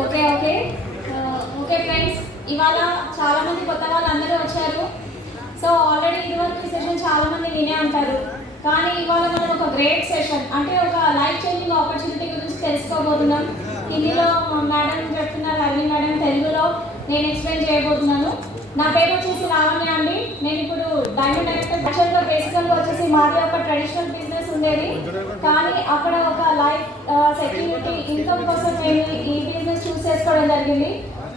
Okay okay okay friends, ఇవాళ చాలా మంది కొత్త వాళ్ళు అందరూ వచ్చారు. సో ఆల్రెడీ ఇదివరకు సెషన్ చాలా మంది వినే ఉంటారు. కానీ ఇవాళ మనం ఒక గ్రేట్ సెషన్, అంటే ఒక లైఫ్ చేంజింగ్ ఆపర్చునిటీ గురించి తెలుసుకోబోతున్నాం. హిందీలో మేడం చెప్తున్నారు, అరవి మేడం తెలుగులో నేను ఎక్స్ప్లెయిన్ చేయబోతున్నాను. నా పేరు వచ్చేసి లావణ్య అండి. నేను ఇప్పుడు డైమండ్ డైరెక్టర్. యాక్చువల్గా బేసికల్గా వచ్చేసి మాది ఒక ట్రెడిషనల్ బిజినెస్ ఉండేది, కానీ అక్కడ ఒక లైఫ్ సెక్యూరిటీ ఇన్కమ్ కోసం నేను ఈ బిజినెస్ చూస్ చేసుకోవడం జరిగింది.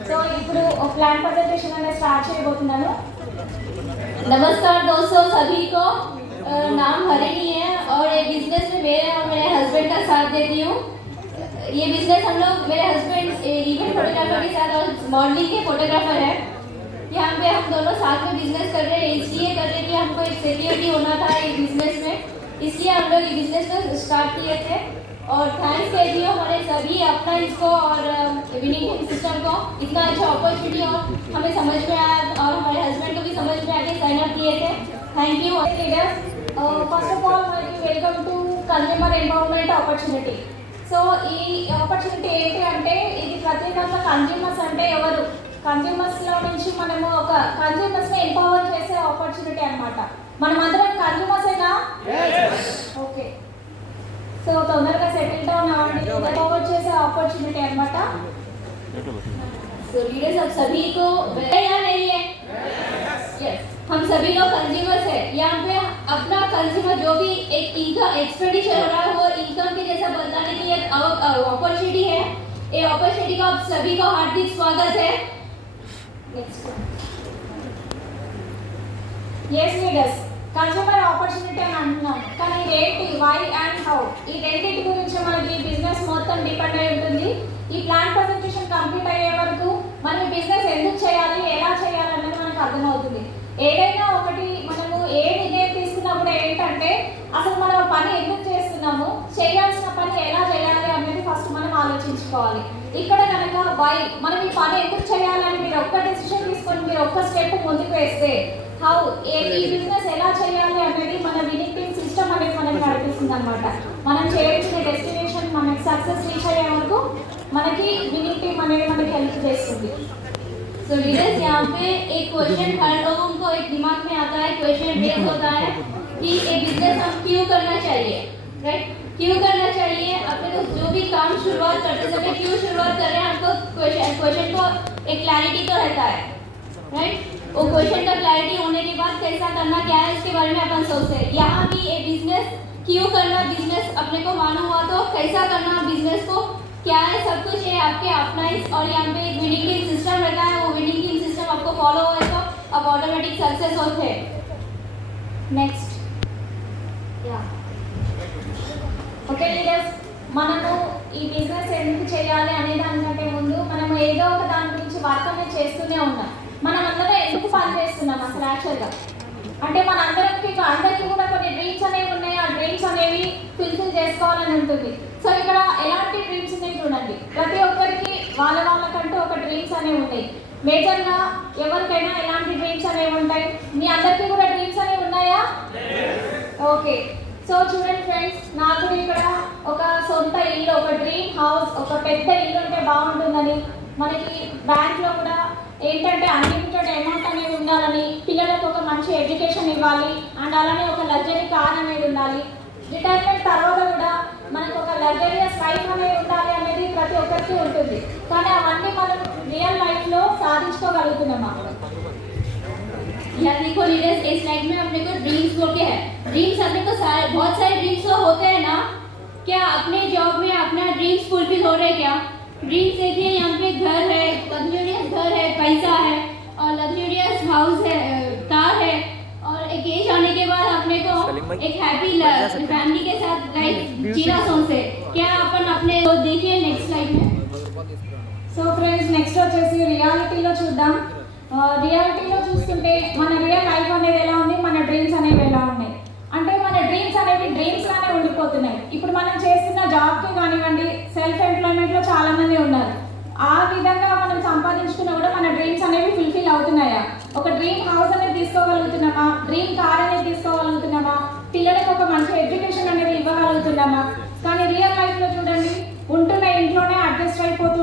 సో ఇప్పుడు ప్లాన్ ప్రజెంటేషన్ అనేది స్టార్ట్ చేయబోతున్నాను. नमस्कार दोस्तों, सभी को नाम हरिणी है और ये बिजनेस में मेरे और मेरे हस्बैंड का साथ देती हूँ। ये बिजनेस हम लोग, मेरे हस्बैंड इवेंट फोटोग्राफर के साथ और मॉडलिंग के फोटोग्राफर है। यहाँ पे हम दोनों साथ में बिजनेस कर रहे हैं। इसलिए कर रहे हैं कि हमको एक सिक्योरिटी होना था इस बिजनेस में, इसलिए हम लोग ये बिजनेस को स्टार्ट किए थे। और थैंक्स कहती हूँ हमारे सभी अपना इसको और विनिंग सिस्टम को, इतना अच्छा अपॉर्चुनिटी और हमें समझ में आया और हमारे हस्बैंड को भी समझ में आके साइन अप किए थे। Thank you leaders. First of all మనకి welcome to consumer empowerment opportunity. So ఈ ఆపర్చునిటీ ఏంటి అంటే, ఇది ప్రత్యేకంగా కన్జ్యూమర్స్ అంటే ఎవరు, కన్జ్యూమర్స్లో నుంచి మనము ఒక కన్జ్యూమర్స్ని ఎంపవర్ చేసే ఆపర్చునిటీ అనమాట. మనం అందరం కన్జ్యూమర్సేనా? ఓకే. సో తొందరగా సెటిల్ డౌన్ అవ్వండి, ఎంపవర్ చేసే ఆపర్చునిటీ అనమాట. तो लीडर्स अब सभी को या नहीं है? यस, हम सभी लोग कंज्यूमर्स है। यहाँ पे अपना कंज्यूमर जो भी एक इनकम एक्सपेंडिचर हो रहा है वो इनकम के जैसा बताने की एक अपॉर्चुनिटी है। ये अपॉर्चुनिटी का आप सभी को हार्दिक स्वागत है। Next S leaders, consumer opportunity అని అంటున్నాం, కానీ ఇదేంటి, వై అండ్ హౌ, ఈ రెండింటి గురించి మనకి బిజినెస్ మొత్తం డిపెండ్ అయి ఉంటుంది. ఈ ప్లాన్ ప్రజెంటేషన్ కంప్లీట్ అయ్యే వరకు మనం ఈ బిజినెస్ ఎందుకు చేయాలి, ఎలా చేయాలి అన్నది మనకు అర్థమవుతుంది. ఏదైనా ఒకటి మనము ఏ నిర్ణయం తీసుకున్నప్పుడు ఏంటంటే, అసలు మనం పని ఎందుకు చేస్తున్నాము, చేయాల్సిన పని ఎలా చేయాలి అనేది ఫస్ట్ మనం ఆలోచించుకోవాలి. ఇక్కడ కనుక వై, మనం ఈ పని ఎందుకు చేయాలని మీరు ఒక్క డెసిషన్ తీసుకొని మీరు ఒక్క స్టెప్ ముందుకు వేస్తే హౌ, ఈ బిజినెస్ ఎలా చేయాలి అనేది మన వినింగ్ టీమ్ సిస్టమ్ అనేది మనకి నడిపిస్తుంది అనమాట. మనం చేయాల్సిన డెస్టినేషన్ మనకి సక్సెస్ రీచ్ అయ్యే వరకు మనకి వినింగ్ టీమ్ అనేది మనకి హెల్ప్ చేస్తుంది. सो लीडर्स, यहाँ पे एक क्वेश्चन हर लोगों को एक दिमाग में आता है, क्वेश्चन बेस होता है कि ये बिजनेस हम क्यों करना चाहिए, राइट? क्यों करना चाहिए? अपने को जो भी काम शुरुआत करते समय क्यों शुरुआत कर रहे हैं, हमको क्वेश्चन को एक क्लैरिटी तो रहता है, राइट? वो क्वेश्चन का क्लैरिटी होने के बाद कैसा करना क्या है इसके बारे में अपन सोचते हैं। यहाँ भी ये बिजनेस क्यों करना, बिजनेस अपने को मालूम हुआ तो कैसा करना बिजनेस को, क्या है, सब कुछ है आपके अपना ही। और यहाँ पे एक विनिंग टीम सिस्टम रहता है, वो विनिंग टीम सिस्टम आपको फॉलो होए तो आप ऑटोमेटिक सक्सेस होते हैं। నెక్స్ట్ या ఓకే లీడర్స్, మనము ఈ బిజినెస్ ఎందుకు చేయాలి అనే దానికంటే ముందు మనము ఏదో ఒక దాని గురించి వర్క్ అనేది చేస్తూనే ఉన్నాం. మనం అందరం ఎందుకు పని చేస్తున్నాం అసలు యాక్చువల్గా అంటే, మన అందరికీ కూడా కొన్ని డ్రీమ్స్ అనేవి ఉన్నాయి. ఆ డ్రీమ్స్ అనేవి ఫుల్ఫిల్ చేసుకోవాలని ఉంటుంది. సో ఇక్కడ ఎలాంటి డ్రీమ్స్ ఉన్నాయి చూడండి, ప్రతి ఒక్కరికి వాళ్ళకంటూ ఒక డ్రీమ్స్ అనేవి ఉన్నాయి. మేజర్గా ఎవరికైనా ఎలాంటి డ్రీమ్స్ అనేవి ఉంటాయి, మీ అందరికీ కూడా డ్రీమ్స్ అనేవి ఉన్నాయా? ఓకే. సో చూడండి ఫ్రెండ్స్, నాకు ఇక్కడ ఒక సొంత ఇల్లు, ఒక డ్రీమ్ హౌస్, ఒక పెద్ద ఇల్లు ఉంటే బాగుంటుందని, మనకి బ్యాంక్లో కూడా ఏంటంటే అన్లిమిటెడ్ అమౌంట్ అనేది ఉండాలని, పిల్లలకు ఒక మంచి ఎడ్యుకేషన్ ఇవ్వాలి, అండ్ అలానే ఒక లగ్జరీ కార్ అనేది ఉండాలి, రిటైర్మెంట్ తర్వాత కూడా మనకు ఒక లగ్జరియస్ లైఫ్ అనేది ఉండాలి అనేది ప్రతి ఒక్కరికి ఉంటుంది. కానీ అవన్నీ మనం రియల్ లైఫ్లో సాధించుకోగలుగుతున్నామా? यहाँ देखो लीडर्स, इस लाइफ में अपने को ड्रीम्स बोल के है। ड्रीम्स अपने को बहुत सारे ड्रीम्स तो होते हैं ना, क्या अपने जॉब में अपना ड्रीम्स फुलफिल हो रहे हैं क्या? ड्रीम्स देखिए, यहाँ पे घर है, लग्जरियस घर है, पैसा है और लग्जरियस हाउस है, कार है, और एक एज आने के बाद अपने को एक हैप्पी फैमिली के साथ लाइफ जीना सोचते। क्या अपन अपने को देखिए नेक्स्ट स्लाइड में। సో ఫ్రెండ్స్, నెక్స్ట్ వచ్చేసి రియాలిటీలో చూద్దాం. రియాలిటీలో చూస్తుంటే మన రియల్ లైఫ్ అనేది ఎలా ఉంది, మన డ్రీమ్స్ అనేవి ఎలా ఉన్నాయి అంటే, మన డ్రీమ్స్ అనేవి డ్రీమ్స్ లానే ఉండిపోతున్నాయి. ఇప్పుడు మనం చేస్తున్న జాబ్కి కానివ్వండి, సెల్ఫ్ ఎంప్లాయ్మెంట్లో చాలామంది ఉన్నారు. ఆ విధంగా మనం సంపాదించుకున్నా కూడా మన డ్రీమ్స్ అనేవి ఫుల్ఫిల్ అవుతున్నాయా? ఒక డ్రీమ్ హౌస్ అనేది తీసుకోగలుగుతున్నామా? డ్రీమ్ కార్ అనేది తీసుకోగలుగుతున్నామా? పిల్లలకు ఒక మంచి ఎడ్యుకేషన్ అనేది ఇవ్వగలుగుతున్నామా? కానీ రియల్ లైఫ్లో చూడండి, ఉంటున్న ఇంట్లోనే అడ్జస్ట్ అయిపోతూ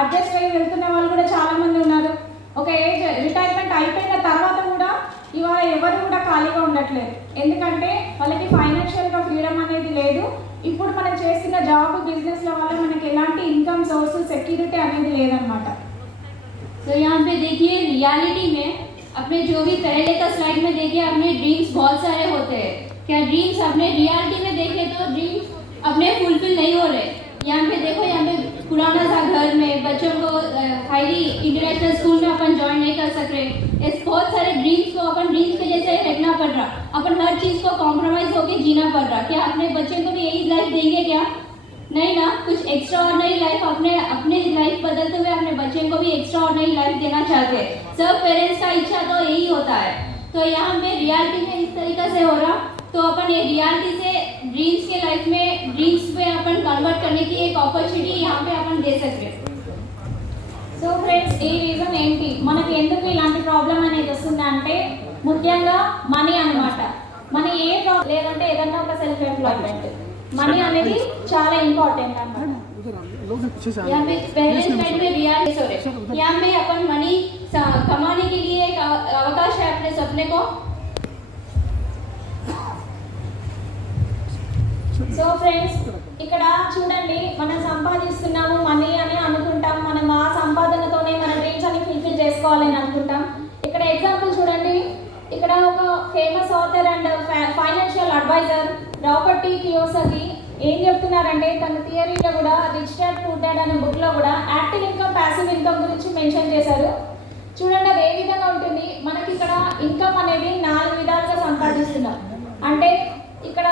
అడ్జస్ట్ అయ్యి వెళ్తున్న వాళ్ళు కూడా చాలామంది ఉన్నారు. ఒక ఏజ్ రిటైర్మెంట్ అయిపోయిన తర్వాత కూడా ఇవాళ ఎవరు కూడా ఖాళీగా ఉండట్లేదు. ఎందుకంటే వాళ్ళకి ఫైనాన్షియల్గా ఫ్రీడమ్ అనేది లేదు. ఇప్పుడు మనం చేస్తున్న జాబ్ బిజినెస్ల వల్ల మనకి ఎలాంటి ఇన్కమ్ సోర్స్ సెక్యూరిటీ అనేది లేదన్నమాట. तो यहाँ पे देखिए रियलिटी में अपने जो भी पहले का स्लाइड में देखिए अपने ड्रीम्स बहुत सारे होते हैं. क्या ड्रीम्स अपने रियलिटी में देखे तो ड्रीम्स अपने फुलफिल नहीं हो रहे. यहाँ पे देखो, यहाँ पे पुराना सा घर में बच्चों को हाईली इंटरनेशनल स्कूल में अपन ज्वाइन नहीं कर सक रहे. इस बहुत सारे ड्रीम्स को अपन ड्रीम्स के जैसे रखना पड़ रहा. अपन हर चीज़ को कॉम्प्रोमाइज होकर जीना पड़ रहा. क्या अपने बच्चों को भी यही लाइफ देंगे क्या? नहीं ना. कुछ एक्स्ट्रा ऑर्डिनरी लाइफ अपने लाइफ बदलते हुए अपने बच्चे को भी एक्स्ट्रा ऑर्डिनरी लाइफ देना चाहते हैं. सब पेरेंट्स का इच्छा तो यही होता है. तो यहाँ पे रियलिटी में इस तरीके से हो रहा. तो अपन ये रियलिटी से ड्रीम्स के लाइफ में ड्रीम्स पे अपन कन्वर्ट करने की एक अपॉर्चुनिटी यहाँ पे अपन दे सकते हैं. సో ఫ్రెండ్స్, ఈ రీజన్ ఏంటి, మనకి ఎందుకు ఇలాంటి ప్రాబ్లం అనేది వస్తుందంటే ముఖ్యంగా మనీ అన్నమాట. మనీ ఏ ప్రాబ్లం లేదంటే ఏదన్నా ఒక సెల్ఫ్ ఎంప్లాయ్మెంట్, మనీ అనేది చాలా ఇంపార్టెంట్ అన్నమాట. यहाँ पे पहले स्लाइड में रियलिटी हो रहे. यहाँ पे अपन मनी कमाने के लिए एक अवकाश है अपने सपने को. సో ఫ్రెండ్స్, ఇక్కడ చూడండి, మనం సంపాదిస్తున్నాము మనీ అని అనుకుంటాం. మనం ఆ సంపాదనతోనే మన డ్రీమ్స్ అని ఫుల్ఫిల్ చేసుకోవాలని అనుకుంటాం. ఇక్కడ ఎగ్జాంపుల్ చూడండి, ఇక్కడ ఒక famous author and financial advisor Robert T Kiyosaki ఏం చెప్తున్నారంటే, తన థియరీలో కూడా రిచ్ డాడ్ పూర్ డాడ్ అనే బుక్లో కూడా యాక్టివ్ ఇన్కమ్ ప్యాసివ్ ఇన్కమ్ గురించి మెన్షన్ చేశారు. చూడండి అది ఏ విధంగా ఉంటుంది. మనకి ఇక్కడ ఇన్కమ్ అనేది 4 విధాలుగా సంపాదిస్తున్నాం. అంటే ఇక్కడ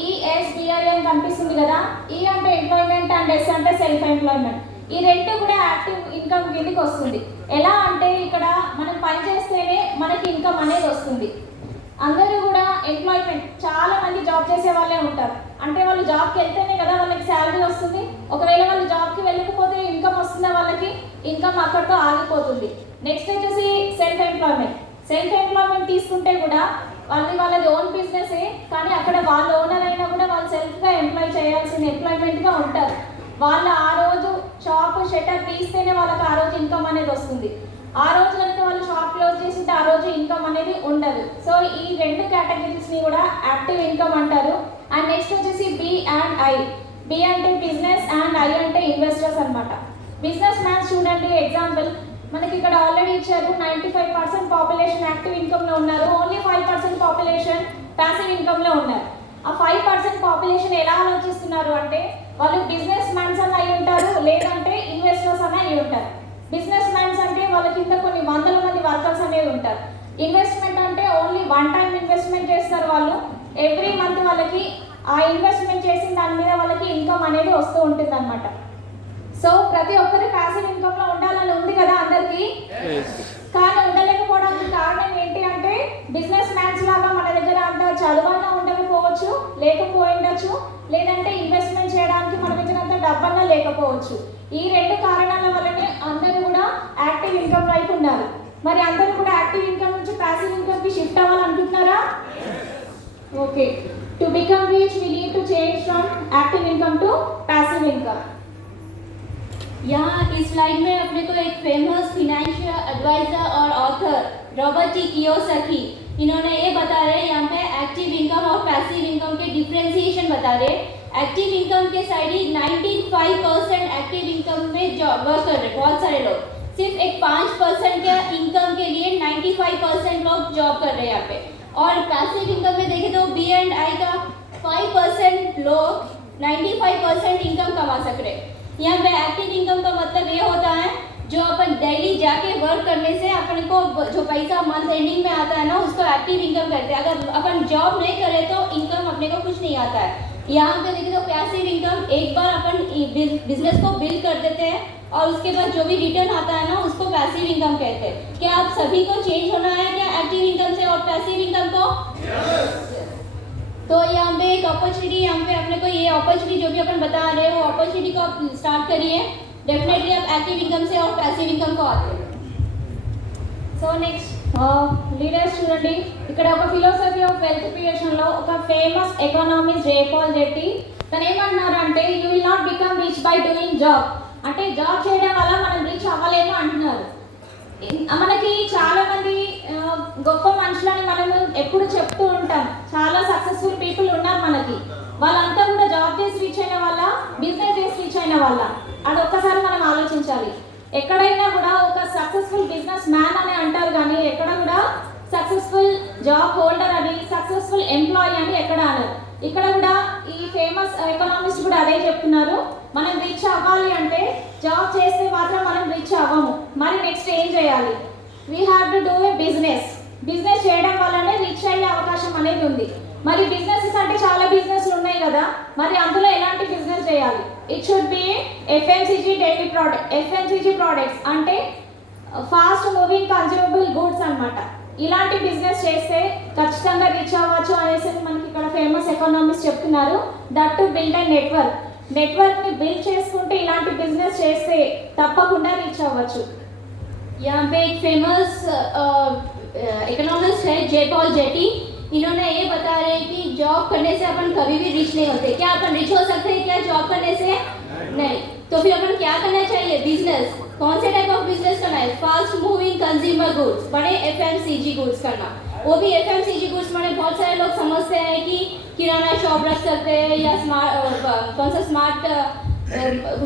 ESBI అని కనిపిస్తుంది కదా. ఈ అంటే ఎంప్లాయ్మెంట్ అండ్ S అంటే సెల్ఫ్ ఎంప్లాయ్మెంట్. ఈ రెండు కూడా యాక్టివ్ ఇన్కమ్ కిందకి వస్తుంది. ఎలా అంటే ఇక్కడ మనం పని చేస్తేనే మనకి ఇన్కమ్ అనేది వస్తుంది. అందరూ కూడా ఎంప్లాయ్మెంట్, చాలా మంది జాబ్ చేసే వాళ్ళే ఉంటారు. అంటే వాళ్ళు జాబ్కి వెళ్తేనే కదా వాళ్ళకి శాలరీ వస్తుంది. ఒకవేళ వాళ్ళు జాబ్కి వెళ్ళకపోతే ఇన్కమ్ వస్తుందా వాళ్ళకి? ఇన్కమ్ అక్కడితో ఆగిపోతుంది. నెక్స్ట్ వచ్చేసి సెల్ఫ్ ఎంప్లాయ్మెంట్. సెల్ఫ్ ఎంప్లాయ్మెంట్ తీసుకుంటే కూడా వాళ్ళది ఓన్ బిజినెసే, కానీ అక్కడ వాళ్ళ ఓనర్ అయినా కూడా వాళ్ళు సెల్ఫ్గా ఎంప్లాయ్ చేయాల్సిన ఎంప్లాయ్మెంట్గా ఉంటారు. వాళ్ళు ఆ రోజు షాప్ షట్టర్ తీస్తేనే వాళ్ళకి ఆ రోజు ఇన్కమ్ అనేది వస్తుంది. ఆ రోజు కనుక వాళ్ళు షాప్ క్లోజ్ చేసింటే ఆ రోజు ఇన్కమ్ అనేది ఉండదు. సో ఈ 2 కేటగిరీస్ని కూడా యాక్టివ్ ఇన్కమ్ అంటారు. అండ్ నెక్స్ట్ వచ్చేసి B and I. B అంటే బిజినెస్ అండ్ I అంటే ఇన్వెస్టర్స్ అనమాట. బిజినెస్ మ్యాన్స్ చూడండి ఎగ్జాంపుల్, మనకి ఇక్కడ ఆల్రెడీ ఇచ్చారు 95% పాపులేషన్ యాక్టివ్ ఇన్కమ్లో ఉన్నారు. ఓన్లీ 5% పాపులేషన్ ప్యాసివ్ ఇన్కమ్లో ఉన్నారు. ఆ 5% పాపులేషన్ ఎలా ఆలోచిస్తున్నారు అంటే, వాళ్ళు బిజినెస్ మ్యాన్స్ అన్న అయి ఉంటారు, లేదంటే ఇన్వెస్టర్స్ అన్న అయి ఉంటారు. బిజినెస్ మ్యాన్స్ అంటే వాళ్ళ కింద కొన్ని వందల మంది వర్కర్స్ అనేది ఉంటారు. ఇన్వెస్ట్మెంట్ అంటే ఓన్లీ వన్ టైం ఇన్వెస్ట్మెంట్ చేస్తారు వాళ్ళు. ఎవ్రీ మంత్ వాళ్ళకి ఆ ఇన్వెస్ట్మెంట్ చేసిన దాని మీద వాళ్ళకి ఇన్కమ్ అనేది వస్తూ ఉంటుంది అనమాట. సో ప్రతి ఒక్కరు ప్యాసివ్ ఇన్కమ్లో ఉండాలని ఉంది కదా అందరికీ. కానీ ఉండలేకపోవడానికి కారణం ఏంటి అంటే, బిజినెస్ మ్యాన్స్ లాగా మన దగ్గర అంత చదువన్నా ఉండకపోవచ్చు, లేకపోయిండొచ్చు, లేదంటే ఇన్వెస్ట్మెంట్ చేయడానికి మన దగ్గర అంత డబ్బన్నా లేకపోవచ్చు. ఈ 2 కారణాల వల్లనే అందరూ కూడా యాక్టివ్ ఇన్కమ్ వైపు ఉన్నారు. మరి అందరూ కూడా యాక్టివ్ ఇన్కమ్ నుంచి ప్యాసివ్ ఇన్కమ్కి షిఫ్ట్ అవ్వాలనుకుంటున్నారా? Okay. To become rich we need to change from active income to passive income. यहाँ इस स्लाइड में अपने को एक फेमस फिनेंशियल एडवाइजर और ऑथर रॉबर्ट टी कियोसाकी, इन्होंने ये बता रहे हैं यहाँ पे एक्टिव इनकम और पैसिव इनकम के डिफरेंशिएशन बता रहे हैं. एक्टिव इनकम के साइड ही 95% एक्टिव इनकम में जॉब वर्क कर रहे हैं बहुत सारे लोग. सिर्फ एक 5% के इनकम के लिए 95% लोग जॉब कर रहे हैं यहाँ पे. और पैसिव इनकम में देखें तो B&I का 5% लोग 95% इनकम कमा सक रहे हैं. यहाँ पे एक्टिव इनकम का मतलब ये होता है जो अपन डेली जाके वर्क करने से अपन को जो पैसा मंथ एंडिंग में आता है ना, उसको एक्टिव इनकम कहते हैं. अगर अपन जॉब नहीं करे तो इनकम अपने को कुछ नहीं आता है. यहाँ पे देखिए तो पैसिव इनकम, एक बार अपन बिजनेस को बिल्ड कर देते हैं और उसके बाद जो भी रिटर्न आता है ना, उसको पैसिव इनकम कहते हैं. क्या आप सभी को चेंज होना है क्या एक्टिव इनकम से और पैसिव इनकम को? तो यहाँ पे एक अपॉर्चुनिटी, यहाँ पे अपने को ये अपॉर्चुनिटी जो भी अपन बता रहे हैं वो अपॉर्चुनिटी को आप स्टार्ट करिए. डेफिनेटली आप एक्टिव इनकम से और पैसिव इनकम को आते हैं. సో నెక్స్ట్ లీడర్స్ చూడండి, ఇక్కడ ఒక ఫిలాసఫీ ఆఫ్ వెల్త్ క్రియేషన్లో ఒక ఫేమస్ ఎకానమిస్ట్ జే పాల్ జెట్టి తను ఏమన్నారంటే, you will not become rich by doing job. అంటే జాబ్ చేయడం వల్ల మనం రీచ్ అవ్వలేము అంటున్నారు. మనకి చాలా మంది గొప్ప మనుషులని మనం ఎప్పుడు చెప్తూ ఉంటాం, చాలా సక్సెస్ఫుల్ పీపుల్ ఉన్నారు మనకి. వాళ్ళంతా కూడా జాబ్ చేసి రీచ్ అయిన వాళ్ళ, బిజినెస్ చేసి రీచ్ అయిన వాళ్ళ, అది ఒక్కసారి మనం ఆలోచించాలి. ఎక్కడైనా కూడా ఒక సక్సెస్ఫుల్ బిజినెస్ మ్యాన్ అని అంటారు కానీ ఎక్కడ కూడా సక్సెస్ఫుల్ జాబ్ హోల్డర్ అని, సక్సెస్ఫుల్ ఎంప్లాయీ అని ఎక్కడ అనరు. ఇక్కడ కూడా ఈ ఫేమస్ ఎకనామిస్ట్ కూడా అదే చెప్తున్నారు, మనం రీచ్ అవ్వాలి అంటే జాబ్ చేస్తే మాత్రం మనం రీచ్ అవ్వము. మరి నెక్స్ట్ ఏం చేయాలి? We have to do a business. Business చేయడం వల్లనే రీచ్ అయ్యే అవకాశం అనేది ఉంది. మరి బిజినెసెస్ అంటే చాలా బిజినెస్లు ఉన్నాయి కదా, మరి అందులో ఎలాంటి బిజినెస్ చేయాలి? It should be FMCG daily product. FMCG products అంటే ఫాస్ట్ మూవింగ్ కన్జ్యూమబుల్ గూడ్స్ అన్నమాట. ఇలాంటి బిజినెస్ చేస్తే ఖచ్చితంగా రీచ్ అవ్వచ్చు అనేసి మనకి ఇక్కడ ఫేమస్ ఎకనామిస్ట్ చెప్తున్నారు. దట్ టు బిల్డ్ అండ్ నెట్వర్క్ని బిల్డ్ చేసుకుంటే ఇలాంటి బిజినెస్ చేస్తే తప్పకుండా రీచ్ అవ్వచ్చు. यहाँ पे एक फेमस इकोनॉमिस्ट है जयपाल जेटी. इन्होंने ये बता रहे हैं कि जॉब करने से अपन कभी भी रिच नहीं होते. क्या अपन रिच हो सकते हैं क्या जॉब करने से? नहीं. तो फिर अपन क्या करना चाहिए? बिजनेस. कौन से टाइप ऑफ बिजनेस करना है? फास्ट मूविंग कंज्यूमर गुड्स, बड़े एफएमसीजी गुड्स करना. वो भी एफएमसीजी गुड्स मैंने बहुत सारे लोग समझते हैं कि किराना शॉप रख सकते हैं या कौन सा स्मार्ट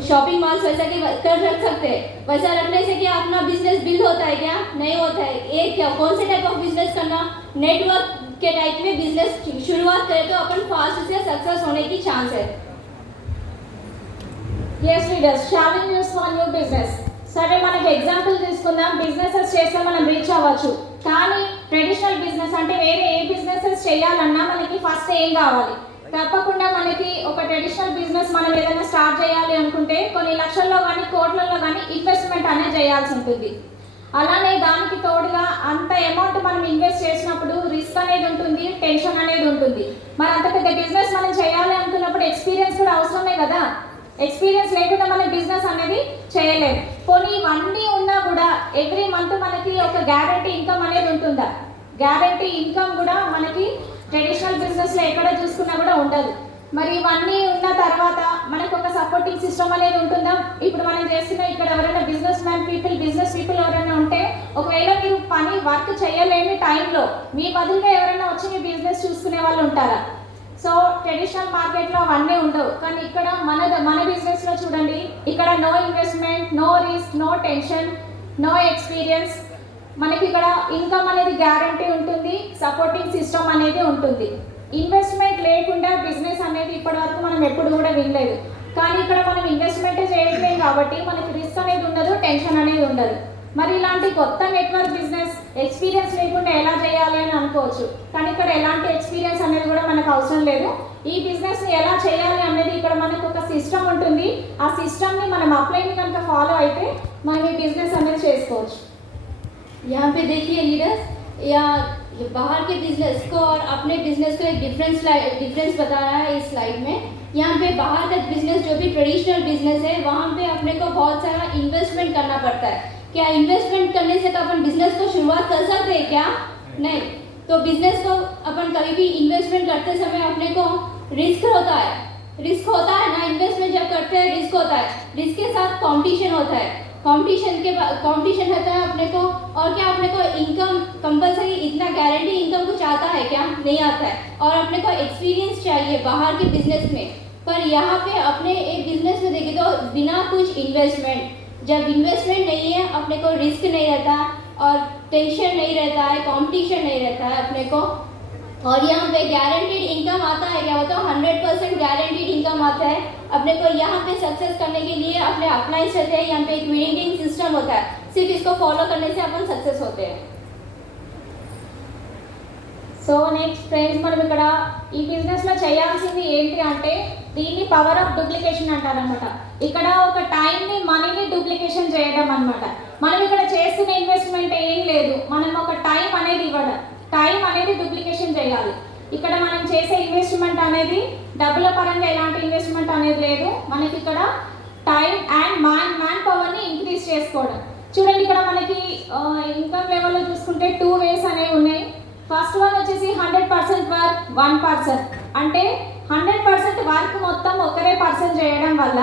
शॉपिंग मॉल्स वैसा कि कर रख सकते हैं. वैसा रखने से क्या अपना बिजनेस बिल्ड होता है क्या? नहीं होता है. एक क्या कौन से टाइप ऑफ बिजनेस करना? नेटवर्क के टाइप में बिजनेस शुरुआत करें तो अपन फास्ट से सक्सेस होने की चांस है. yes leaders, challenges for new business. సరే మనకి ఎగ్జాంపుల్ తీసుకుందాం. బిజినెసెస్ చేస్తే మనం రీచ్ అవ్వచ్చు, కానీ ట్రెడిషనల్ బిజినెస్ అంటే వేరే ఏ బిజినెసెస్ చేయాలన్నా మనకి ఫస్ట్ ఏం కావాలి? తప్పకుండా మనకి ఒక ట్రెడిషనల్ బిజినెస్ మనం ఏదైనా స్టార్ట్ చేయాలి అనుకుంటే కొన్ని లక్షల్లో కానీ కోట్లలో కానీ ఇన్వెస్ట్మెంట్ అనేది చేయాల్సి ఉంటుంది. అలానే దానికి తోడుగా అంత అమౌంట్ మనం ఇన్వెస్ట్ చేసినప్పుడు రిస్క్ అనేది ఉంటుంది, టెన్షన్ అనేది ఉంటుంది. మరి అంత పెద్ద బిజినెస్ మనం చేయాలి అనుకున్నప్పుడు ఎక్స్పీరియన్స్ కూడా అవసరమే కదా. ఎక్స్పీరియన్స్ లేకుండా మనం బిజినెస్ అనేది చేయలేము. పోనీ ఇవన్నీ ఉన్నా కూడా ఎవ్రీ మంత్ మనకి ఒక గ్యారంటీ ఇన్కమ్ అనేది ఉంటుందా? గ్యారంటీ ఇన్కమ్ కూడా మనకి ట్రెడిషనల్ బిజినెస్లో ఎక్కడ చూసుకున్నా కూడా ఉండదు. మరి ఇవన్నీ ఉన్న తర్వాత మనకు ఒక సపోర్టింగ్ సిస్టమ్ అనేది ఉంటుందా? ఇప్పుడు మనం చేస్తున్న ఇక్కడ ఎవరైనా బిజినెస్ పీపుల్ ఎవరైనా ఉంటే ఒకవేళ మీరు వర్క్ చేయలేని టైంలో మీ బదులుగా ఎవరైనా వచ్చి మీ బిజినెస్ చూసుకునే వాళ్ళు ఉంటారా? సో ట్రెడిషనల్ మార్కెట్లో అవన్నీ ఉండవు. కానీ ఇక్కడ మన బిజినెస్లో చూడండి, ఇక్కడ no investment, no risk, no tension, no experience. మనకి ఇక్కడ ఇన్కమ్ అనేది గ్యారంటీ ఉంటుంది, సపోర్టింగ్ సిస్టమ్ అనేది ఉంటుంది. ఇన్వెస్ట్మెంట్ లేకుండా బిజినెస్ అనేది ఇప్పటివరకు మనం ఎప్పుడు కూడా వినలేదు. కానీ ఇక్కడ మనం ఇన్వెస్ట్మెంటే చేయట్లేదు కాబట్టి మనకి రిస్క్ అనేది ఉండదు, టెన్షన్ అనేది ఉండదు. మరి ఇలాంటి కొత్త నెట్వర్క్ బిజినెస్ ఎక్స్పీరియన్స్ లేకుండా ఎలా చేయాలి అని అనుకోవచ్చు, కానీ ఇక్కడ ఎలాంటి ఎక్స్పీరియన్స్ అనేది కూడా మనకు అవసరం లేదు. ఈ బిజినెస్ని ఎలా చేయాలి అనేది ఇక్కడ మనకు ఒక సిస్టమ్ ఉంటుంది. ఆ సిస్టమ్ని మనం అప్లైని కనుక ఫాలో అయితే మనం ఈ బిజినెస్ అనేది చేసుకోవచ్చు. यहाँ पे देखिए लीडर्स, या बाहर के बिजनेस को और अपने बिजनेस को एक डिफरेंस बता रहा है इस स्लाइड में. यहाँ पे बाहर का बिजनेस जो भी ट्रेडिशनल बिजनेस है वहाँ पे अपने को बहुत सारा इन्वेस्टमेंट करना पड़ता है. क्या इन्वेस्टमेंट करने से तो अपन बिजनेस को शुरुआत कर सकते हैं क्या? नहीं. तो बिजनेस को अपन कभी भी इन्वेस्टमेंट करते समय अपने को रिस्क होता है ना. इन्वेस्टमेंट जब करते हैं रिस्क होता है, रिस्क के साथ कंपटीशन होता है. कंपटीशन रहता है अपने को. और क्या अपने को इनकम कंपलसरी इतना गारंटी इनकम कुछ आता है क्या? नहीं आता है. और अपने को एक्सपीरियंस चाहिए बाहर के बिजनेस में. पर यहाँ पे अपने एक बिजनेस में देखें तो बिना कुछ इन्वेस्टमेंट, जब इन्वेस्टमेंट नहीं है अपने को रिस्क नहीं रहता और टेंशन नहीं रहता है, कंपटीशन नहीं रहता है अपने को. और यहाँ पे गारंटीड इनकम आता है. क्या होता है? 100% गारंटीड इनकम आता है. अपने को यहाँ पे सक्सेस करने के लिए अपने अप्लाइंस रहते हैं. यहाँ पे एक विनिंग सिस्टम होता है. सिर्फ इसको फॉलो करने से अपन सक्सेस होते हैं. సో నెక్స్ట్ ఫ్రెండ్స్, మనం ఇక్కడ ఈ బిజినెస్లో చేయాల్సింది ఏంటి అంటే దీన్ని పవర్ ఆఫ్ డూప్లికేషన్ అంటారనమాట. ఇక్కడ ఒక టైంని మనీని డూప్లికేషన్ చేయడం అనమాట. మనం ఇక్కడ చేస్తున్న ఇన్వెస్ట్మెంట్ ఏం లేదు, మనం ఒక టైం అనేది ఇవ్వడం, టైం అనేది డూప్లికేషన్ చేయాలి. ఇక్కడ మనం చేసే ఇన్వెస్ట్మెంట్ అనేది డబ్బుల పరంగా ఎలాంటి ఇన్వెస్ట్మెంట్ అనేది లేదు. మనకి ఇక్కడ టైం అండ్ మ్యాన్ పవర్ని ఇంక్రీజ్ చేసుకోవడం. చూడండి ఇక్కడ మనకి ఇన్కమ్ లెవెల్లో చూసుకుంటే 2 ways అనేవి ఉన్నాయి. ఫస్ట్ వన్ వచ్చేసి 100% వర్క్ 1 person. అంటే 100% వర్క్ మొత్తం ఒకరే పర్సన్ చేయడం వల్ల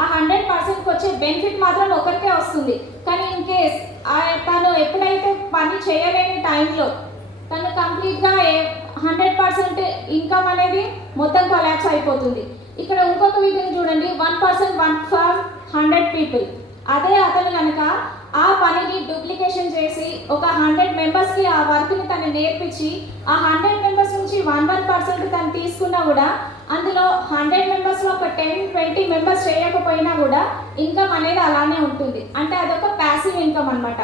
ఆ 100% వచ్చే బెనిఫిట్ మాత్రం ఒకరికే వస్తుంది. కానీ ఇన్ కేస్ తను ఎప్పుడైతే పని చేయలేని టైంలో తను కంప్లీట్గా 100% ఇన్కమ్ అనేది మొత్తం కొలాప్స్ అయిపోతుంది. ఇక్కడ ఇంకొక విధంగా చూడండి, 1% 1 for 100 people. అదే అతను కనుక ఆ పనిని డూప్లికేషన్ చేసి ఒక 100 మెంబర్స్కి ఆ వర్క్ని తను నేర్పించి ఆ 100 మెంబర్స్ నుంచి 1% తను తీసుకున్నా కూడా అందులో 100 మెంబర్స్లో ఒక 10-20 మెంబర్స్ చేయకపోయినా కూడా ఇన్కమ్ అనేది అలానే ఉంటుంది. అంటే అదొక ప్యాసివ్ ఇన్కమ్ అనమాట.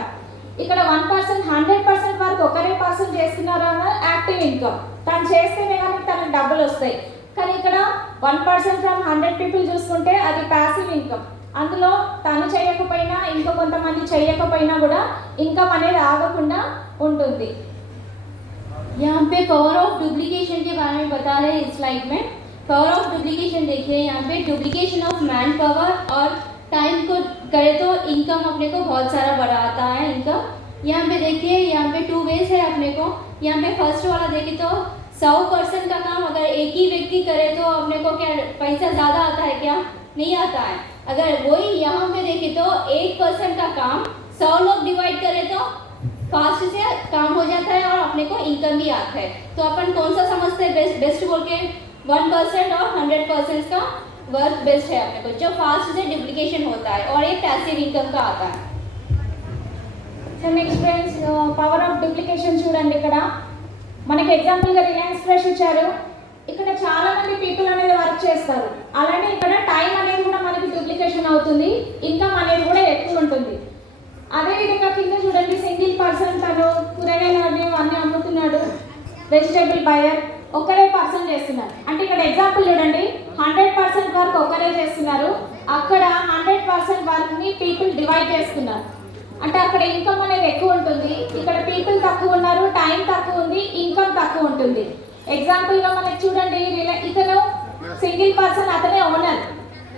ఇక్కడ 1% 100% వరకు ఒకరే పర్సన్ చేస్తున్నారు అన్న యాక్టివ్ ఇన్కమ్. తను చేస్తేనే కానీ తనకు డబ్బులు వస్తాయి. కానీ ఇక్కడ 1% ఫ్రమ్ 100 పీపుల్ చూసుకుంటే అది ప్యాసివ్ ఇన్కమ్. అందులో తను చేయకపోయినా ఇంకా కొంతమంది చేయకపోయినా కూడా ఇన్కమ్ అనేది ఆగకుండా ఉంటుంది. यहाँ पे पावर ऑफ डुप्लीकेशन के बारे में बता रहे हैं इस स्लाइड में. पावर ऑफ डुप्लीकेशन देखिए, यहाँ पे डुप्लीकेशन ऑफ मैन पावर और टाइम को करे तो इनकम अपने को बहुत सारा बढ़ाता है इनकम. यहाँ पे देखिए, यहाँ पे 2 वेज है अपने को. यहाँ पे फर्स्ट वाला देखें तो 100% का काम अगर एक ही व्यक्ति करे तो अपने को क्या पैसा ज़्यादा आता है? क्या नहीं आता है. अगर वही यहाँ पे देखें तो 1% का काम 100 लोग डिवाइड करें तो फास्ट से काम हो जाता है और अपने को इनकम भी आता है. तो अपन कौन सा समझते हैं बेस्ट बोल के? 1% और 100% का वर्क बेस्ट है अपने को, जो फास्ट से डुप्लीकेशन होता है और ये पैसिव इनकम का आता है. So next friends, power of duplication చూడండి. ఇక్కడ మనకి ఎగ్జాంపుల్గా రిలయన్స్ ఫ్రెష్ ఇచ్చారు. ఇక్కడ చాలా మంది పీపుల్ అనేది వర్క్ చేస్తారు. అలానే ఇక్కడ టైం అనేది కూడా మనకి డూప్లికేషన్ అవుతుంది, ఇన్కమ్ అనేది కూడా ఎక్కువ ఉంటుంది. అదేవిధంగా కింద చూడండి, సింగిల్ పర్సన్ తను కూరగాయలు అన్నీ అమ్ముతున్నాడు, వెజిటేబుల్ బయర్ ఒకరే పర్సన్ చేస్తున్నారు. అంటే ఇక్కడ ఎగ్జాంపుల్ చూడండి, 100% వర్క్ ఒకరే చేస్తున్నారు, అక్కడ 100% వర్క్ని పీపుల్ డివైడ్ చేస్తున్నారు. అంటే అక్కడ ఇన్కమ్ అనేది ఎక్కువ ఉంటుంది, ఇక్కడ పీపుల్ తక్కువ ఉన్నారు, టైం తక్కువ ఉంది, ఇన్కమ్ తక్కువ ఉంటుంది. ఎగ్జాంపుల్గా మనకి చూడండి, ఇతను సింగిల్ పర్సన్, అతనే ఓనర్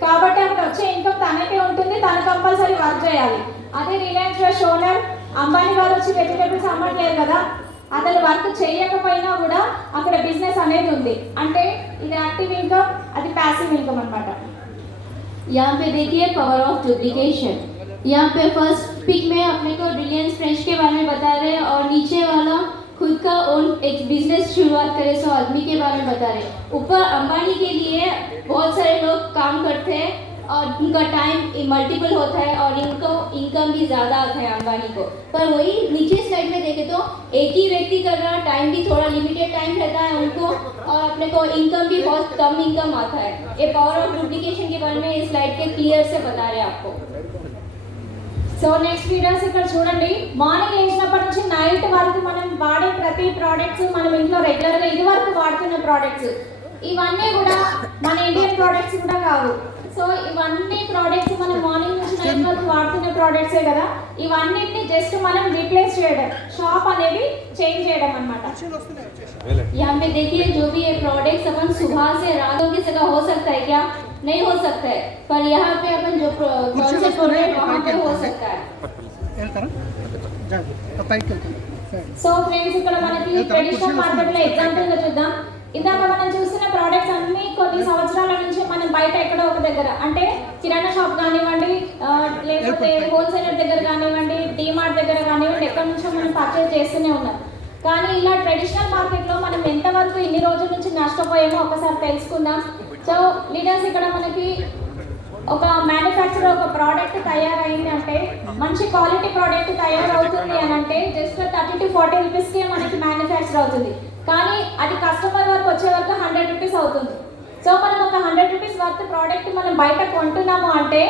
కాబట్టి అక్కడ వచ్చే ఇన్కమ్ తనకే ఉంటుంది, తను కంపల్సరీ వర్క్ చేయాలి. అదే రిలయన్స్ ఫ్రెష్ ఓనర్ అంబానీ గారు వచ్చి వెజిటేబుల్స్ అమ్మట్లేదు కదా, అతను వర్క్ చేయకపోయినా కూడా అక్కడ బిజినెస్ అనేది ఉంది. అంటే ఇది యాక్టివ్ ఇన్కమ్, అది ప్యాసివ్ ఇన్కమ్ అన్నమాట. यहाँ पे देखिए पावर ऑफ डुप्लीकेशन. यहाँ पे फर्स्ट पिक में अपने को रिलायंस फ्रेश के बारे में बता रहे हैं और नीचे वाला खुद का ओन एक बिजनेस शुरुआत करे सो आदमी के बारे में बता रहे हैं. ऊपर अंबानी के लिए बहुत सारे लोग काम करते हैं और उनका टाइम मल्टीपल होता है और इनको इनकम भी ज़्यादा आता है अंबानी को. पर वही नीचे स्लाइड में देखें तो एक ही व्यक्ति कर रहा, टाइम भी थोड़ा लिमिटेड टाइम रहता है उनको और अपने को इनकम भी बहुत कम इनकम आता है. ये पावर ऑफ डुप्लीकेशन के बारे में इस स्लाइड के क्लियर से बता रहे हैं आपको. సో నెక్స్ట్ వీడియోస్ ఇక్కడ చూడండి, మార్నింగ్ లేచినప్పటి నుంచి నైట్ వరకు మనం వాడే ప్రతి ప్రోడక్ట్స్ మనం ఇంట్లో రెగ్యులర్గా ఇది వరకు వాడుతున్న ప్రోడక్ట్స్ ఇవన్నీ కూడా మన ఇండియన్ ప్రోడక్ట్స్ కూడా కావు. సో ఇవన్నీ ప్రోడక్ట్స్ మనం మార్నింగ్ నుంచి నైట్ వరకు వాడుతున్న ప్రోడక్ట్సే కదా, ఇవన్నిటిని జస్ట్ మనం రీప్లేస్ చేయడం, షాప్ అనేది చేంజ్ చేయడం అన్నమాట. यहाँ पे देखिए जो भी ये प्रोडक्ट्स अपन सुबह से रात की जगह हो सकता है क्या? नहीं हो सकता है. पर यहाँ पे अपन जो कॉन्सेप्ट बोल रहे हैं वहाँ पे हो सकता है. సో ఫ్రెండ్స్, ఇక్కడ మనకి ట్రెడిషనల్ మార్కెట్లో ఎగ్జాంపుల్గా చూద్దాం. ఇందాక మనం చూస్తున్న ప్రోడక్ట్స్ అన్ని కొన్ని సంవత్సరాల నుంచి మనం బయట ఎక్కడో ఒక దగ్గర, అంటే కిరాణా షాప్ కానివ్వండి, లేకపోతే హోల్సేలర్ దగ్గర కానివ్వండి, డీమార్ట్ దగ్గర కానివ్వండి, ఎక్కడి నుంచో మనం పర్చేజ్ చేస్తూనే ఉన్నాం. కానీ ఇలా ట్రెడిషనల్ మార్కెట్లో మనం ఎంతవరకు ఇన్ని రోజుల నుంచి నష్టపోయామో ఒకసారి తెలుసుకుందాం. సో లీడర్స్, ఇక్కడ మనకి ఒక మ్యానుఫ్యాక్చరర్ ఒక ప్రోడక్ట్ తయారైంది అంటే, మంచి క్వాలిటీ ప్రోడక్ట్ తయారవుతుంది అని అంటే జస్ట్ 30 to 40 రూపీస్కే మనకి మ్యానుఫ్యాక్చర్ అవుతుంది. కానీ అది కస్టమర్ వరకు వచ్చే వరకు 100 రూపీస్ అవుతుంది. సో మనం ఒక 100 రూపీస్ వర్త్ ప్రోడక్ట్ మనం బయట కొంటున్నాము అంటే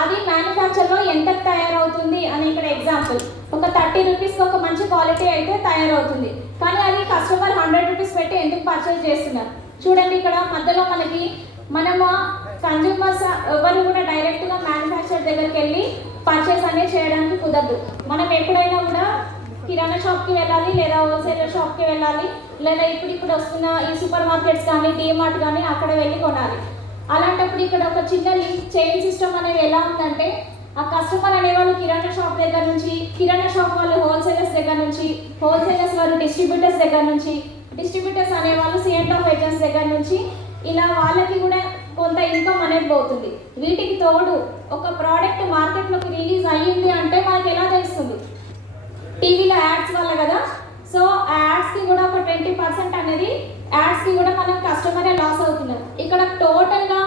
అది మ్యానుఫ్యాక్చర్లో ఎంత తయారవుతుంది అని ఇక్కడ ఎగ్జాంపుల్. ఒక 30 రూపీస్కి ఒక మంచి క్వాలిటీ అయితే తయారవుతుంది, కానీ అది కస్టమర్ 100 రూపీస్ పెట్టి ఎందుకు పర్చేజ్ చేస్తున్నారు చూడండి. ఇక్కడ మధ్యలో మనము కన్జ్యూమర్స్ ఎవరు కూడా డైరెక్ట్గా మ్యానుఫ్యాక్చర్ దగ్గరికి వెళ్ళి పర్చేస్ అనేది చేయడానికి కుదరదు. మనం ఎప్పుడైనా కూడా కిరాణా షాప్కి వెళ్ళాలి, లేదా హోల్సేలర్ షాప్కి వెళ్ళాలి, లేదా ఇప్పుడు వస్తున్న ఈ సూపర్ మార్కెట్స్ కానీ డీమార్ట్ కానీ అక్కడ వెళ్ళి కొనాలి. అలాంటప్పుడు ఇక్కడ ఒక చిన్న లింక్ చైన్ సిస్టమ్ అనేది ఎలా ఉందంటే, ఆ కస్టమర్ అనేవాళ్ళు కిరాణా షాప్ దగ్గర నుంచి, కిరాణా షాప్ వాళ్ళు హోల్సేలర్స్ దగ్గర నుంచి, హోల్సేలర్స్ వాళ్ళు డిస్ట్రిబ్యూటర్స్ దగ్గర నుంచి, డిస్ట్రిబ్యూటర్స్ అనేవాళ్ళు C&F ఏజెంట్స్ దగ్గర నుంచి, ఇలా వాళ్ళకి కూడా కొంత ఇన్కమ్ అనేది పోతుంది. వీటికి తోడు ఒక ప్రోడక్ట్ మార్కెట్లోకి రిలీజ్ అయ్యింది అంటే మనకి ఎలా తెలుస్తుంది? టీవీలో యాడ్స్ వల్ల కదా. సో ఆ యాడ్స్కి కూడా ఒక 20% అనేది యాడ్స్కి కూడా మనం కస్టమరే లాస్ అవుతున్నారు. ఇక్కడ టోటల్గా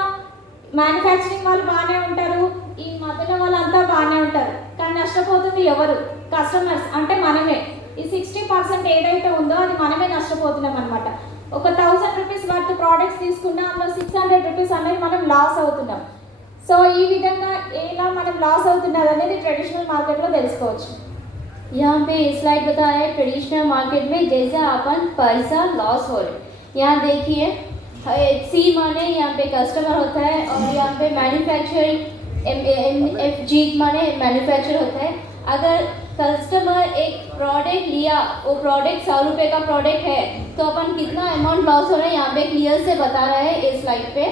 మ్యానుఫ్యాక్చరింగ్ వాళ్ళు బాగానే ఉంటారు, ఈ మధ్యలో వాళ్ళంతా బాగానే ఉంటారు, కానీ నష్టపోతుంది ఎవరు? కస్టమర్స్, అంటే మనమే. ఈ 60% ఏదైతే ఉందో అది మనమే నష్టపోతున్నాం అనమాట. ఒక 1000 రూపీస్ వర్త్ ప్రోడక్ట్స్ తీసుకున్నా అందులో 600 రూపీస్ అనేది మనం లాస్ అవుతున్నాం. సో ఈ విధంగా ఎలా మనం లాస్ అవుతున్నది అనేది ట్రెడిషనల్ మార్కెట్లో తెలుసుకోవచ్చు. यहाँ पे स्लाइड बता रहा है ट्रेडिशनल मार्केट में जैसे अपन पैसा लॉस हो रहे. यहाँ देखिए सी माने यहाँ पे कस्टमर होता है और यहाँ पे मैन्युफैक्चरिंग MFG माने मैन्युफैक्चर होता है. अगर कस्टमर एक प्रोडक्ट लिया, वो प्रोडक्ट 100 रुपये का प्रोडक्ट है तो अपन कितना अमाउंट लॉस हो रहा है यहाँ पे क्लियर से बता रहा है इस स्लाइड पे.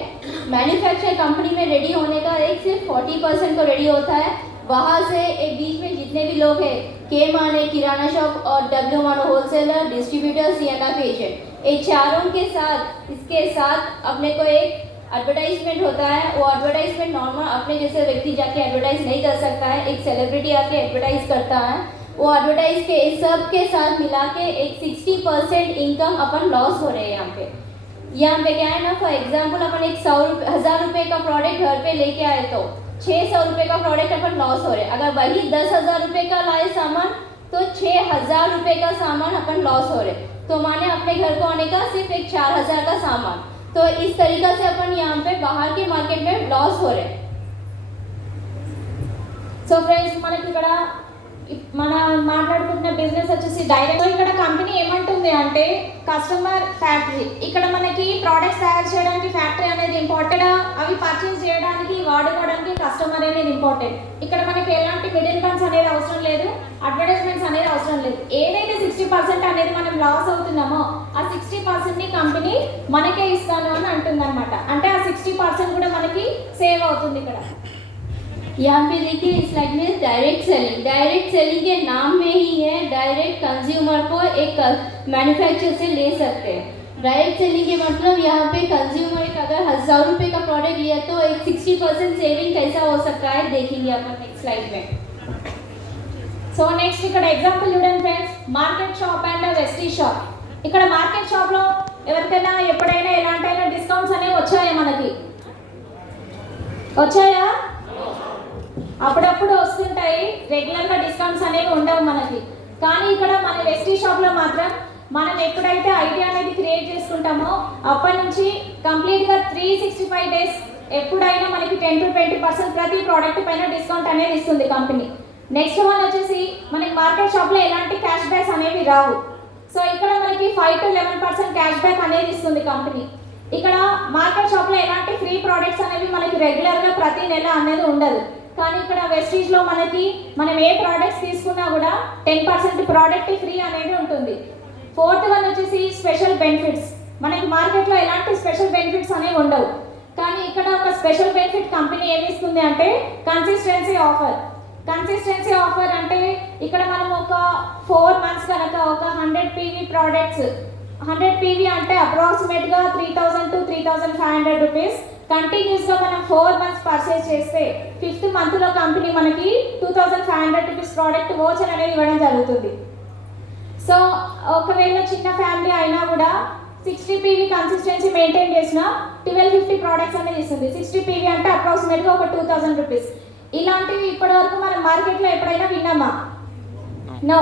मैन्युफैक्चर कंपनी में रेडी होने का एक सिर्फ 40% को रेडी होता है. वहाँ से एक बीच में जितने भी लोग हैं, के माने किराना शॉप और डब्ल्यू मानो होलसेलर, डिस्ट्रीब्यूटर, CNF एजेंट, ये चारों के साथ इसके साथ अपने को एक एडवर्टाइजमेंट होता है. वो एडवर्टाइजमेंट नॉर्मल अपने जैसे व्यक्ति जाके एडवर्टाइज नहीं कर सकता है, एक सेलिब्रिटी आके एडवर्टाइज करता है. वो एडवर्टाइज के इस सब के साथ मिला के एक 60% इनकम अपन लॉस हो रहे हैं यहाँ पे. यहाँ पे क्या है ना, फॉर एग्जाम्पल अपन एक 1000 रुपये का प्रोडक्ट घर पे लेके आए तो 600 रुपये का प्रोडक्ट अपन लॉस हो रहे. अगर वही 10,000 रुपये का लाए सामान तो 6,000 रुपये का सामान अपन लॉस हो रहे. तो माने अपने घर को आने का सिर्फ एक 4,000 का सामान. तो इस तरीका से अपन यहाँ पे बाहर के मार्केट में लॉस हो रहे. సో ఫ్రెండ్స్ మనకి ఇక్కడ మనం మాట్లాడుకుంటున్న బిజినెస్ వచ్చేసి డైరెక్ట్. ఇక్కడ కంపెనీ ఏమంటుంది అంటే కస్టమర్ ఫ్యాక్టరీ, ఇక్కడ మనకి ప్రోడక్ట్స్ తయారు చేయడానికి ఫ్యాక్టరీ అనేది ఇంపార్టెంట్, అవి పర్చేస్ చేయడానికి వాడుకోవడానికి కస్టమర్ అనేది ఇంపార్టెంట్. ఇక్కడ మనకి ఎలాంటి మిడిల్ మ్యాన్స్ అనేది అవసరం లేదు, అడ్వర్టైజ్మెంట్స్ అనేది అవసరం లేదు. ఏదైతే 60% అనేది మనం లాస్ అవుతున్నామో ఆ 60%ని కంపెనీ మనకే ఇస్తాను అని అంటుంది అనమాట. అంటే ఆ 60% కూడా మనకి సేవ్ అవుతుంది ఇక్కడ. यहाँ पे देखिए इस स्लाइड में डायरेक्ट सेलिंग के नाम में ही है, डायरेक्ट कंज्यूमर को एक मैन्युफैक्चर से ले सकते हैं. डायरेक्ट सेलिंग के मतलब यहाँ पे कंज्यूमर एक अगर 1000 रुपये का प्रोडक्ट लिया तो एक 60% सेविंग कैसा हो सकता है देखेंगे अपन नेक्स्ट स्लाइड में. సో నెక్స్ట్ ఇక్కడ ఎగ్జాంపుల్ చూడండి friends, market shop and వెస్టీ shop. ఇక్కడ మార్కెట్ షాప్లో ఎవరికైనా ఎప్పుడైనా ఎలాంటైనా డిస్కౌంట్స్ అనేవి వచ్చాయా? మనకి వచ్చాయా? అప్పుడప్పుడు వస్తుంటాయి, రెగ్యులర్గా డిస్కౌంట్స్ అనేవి ఉండవు మనకి. కానీ ఇక్కడ మన వెస్టీ షాప్లో మాత్రం మనం ఎప్పుడైతే ఐడియా అనేది క్రియేట్ చేసుకుంటామో అప్పటి నుంచి కంప్లీట్గా 365 డేస్ ఎప్పుడైనా మనకి 10 to 20% ప్రతి ప్రోడక్ట్ పైన డిస్కౌంట్ అనేది ఇస్తుంది కంపెనీ. నెక్స్ట్ వన్ వచ్చేసి మనకి మార్కెట్ షాప్లో ఎలాంటి క్యాష్ బ్యాక్స్ అనేవి రావు. సో ఇక్కడ మనకి 5 to 11% క్యాష్ బ్యాక్ అనేది ఇస్తుంది కంపెనీ. ఇక్కడ మార్కెట్ షాప్లో ఎలాంటి ఫ్రీ ప్రోడక్ట్స్ అనేవి మనకి రెగ్యులర్గా ప్రతి నెల అనేది ఉండదు. కానీ ఇక్కడ వెస్టీజ్లో మనం ఏ ప్రోడక్ట్స్ తీసుకున్నా కూడా 10% ప్రోడక్ట్ ఫ్రీ అనేది ఉంటుంది. ఫోర్త్ వన్ వచ్చేసి స్పెషల్ బెనిఫిట్స్. మనకి మార్కెట్లో ఎలాంటి స్పెషల్ బెనిఫిట్స్ అనేవి ఉండవు, కానీ ఇక్కడ ఒక స్పెషల్ బెనిఫిట్ కంపెనీ ఏమి ఇస్తుంది అంటే కన్సిస్టెన్సీ ఆఫర్. కన్సిస్టెన్సీ ఆఫర్ అంటే ఇక్కడ మనం ఒక 4 months కనుక ఒక 100 PV ప్రోడక్ట్స్, 100 PV అంటే అప్రాక్సిమేట్గా 3,000 to 3,500 రూపీస్ కంటిన్యూస్గా మనం 4 months పర్చేస్ చేస్తే 5th monthలో కంపెనీ మనకి 2,500 రూపీస్ ప్రోడక్ట్ వోచర్ అనేది ఇవ్వడం జరుగుతుంది. సో ఒకవేళ చిన్న ఫ్యామిలీ అయినా కూడా 60 PV కన్సిస్టెన్సీ మెయింటైన్ చేసిన 1250 ప్రోడక్ట్స్ అనేది ఇస్తుంది. 60 PV అంటే అప్రాక్సిమేట్గా ఒక 2,000 రూపీస్. ఇలాంటివి ఇప్పటివరకు మనం మార్కెట్లో ఎప్పుడైనా విన్నామా? నో.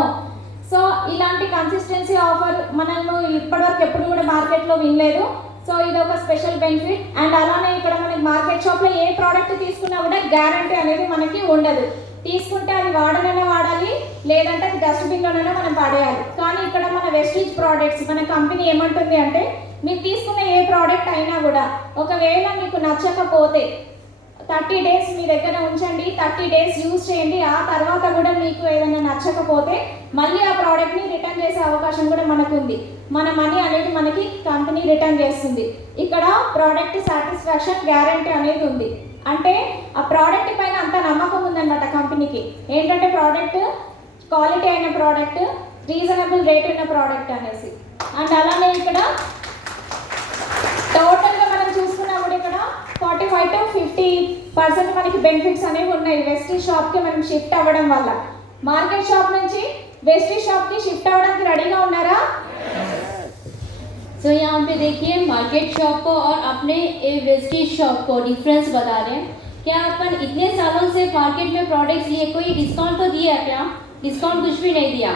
సో ఇలాంటి కన్సిస్టెన్సీ ఆఫర్ మనము ఇప్పటివరకు ఎప్పుడు కూడా మార్కెట్లో వినలేదు. సో ఇది ఒక స్పెషల్ బెనిఫిట్. అండ్ అలానే ఇక్కడ మనకి మార్కెట్ షాప్లో ఏ ప్రోడక్ట్ తీసుకున్నా కూడా గ్యారంటీ అనేది మనకి ఉండదు. తీసుకుంటే అది వాడాలైనా వాడాలి, లేదంటే అది డస్ట్బిన్లోనైనా మనం పడేయాలి. కానీ ఇక్కడ మన వెస్టీజ్ ప్రోడక్ట్స్ మన కంపెనీ ఏమంటుంది అంటే మీరు తీసుకున్న ఏ ప్రోడక్ట్ అయినా కూడా ఒకవేళ మీకు నచ్చకపోతే 30 days మీ దగ్గర ఉంచండి, 30 days యూజ్ చేయండి. ఆ తర్వాత కూడా మీకు ఏదైనా నచ్చకపోతే మళ్ళీ ఆ ప్రోడక్ట్ని రిటర్న్ చేసే అవకాశం కూడా మనకు ఉంది. మన మనీ అనేది మనకి కంపెనీ రిటర్న్ చేస్తుంది. ఇక్కడ ప్రోడక్ట్ సాటిస్ఫాక్షన్ గ్యారంటీ అనేది ఉంది. అంటే ఆ ప్రోడక్ట్ పైన అంత నమ్మకం ఉందన్నమాట కంపెనీకి. ఏంటంటే ప్రోడక్ట్ క్వాలిటీ అయిన ప్రోడక్ట్, రీజనబుల్ రేట్ ఉన్న ప్రోడక్ట్ అనేసి. అండ్ అలానే ఇక్కడ టోటల్గా మనం చూసుకున్నప్పుడు ఇక్కడ 45 to 50% మనకి బెనిఫిట్స్ అనేవి ఉన్నాయి వెస్టీజ్ షాప్కి మనం షిఫ్ట్ అవ్వడం వల్ల. మార్కెట్ షాప్ నుంచి వెస్టీజ్ షాప్కి షిఫ్ట్ అవ్వడానికి రెడీగా ఉన్నారా? तो यहाँ पे देखिए मार्केट शॉप को और अपने वेस्टेज शॉप को डिफरेंस बता रहे हैं. क्या अपन इतने सालों से मार्केट में प्रोडक्ट्स लिए कोई डिस्काउंट तो दिया क्या? डिस्काउंट कुछ भी नहीं दिया.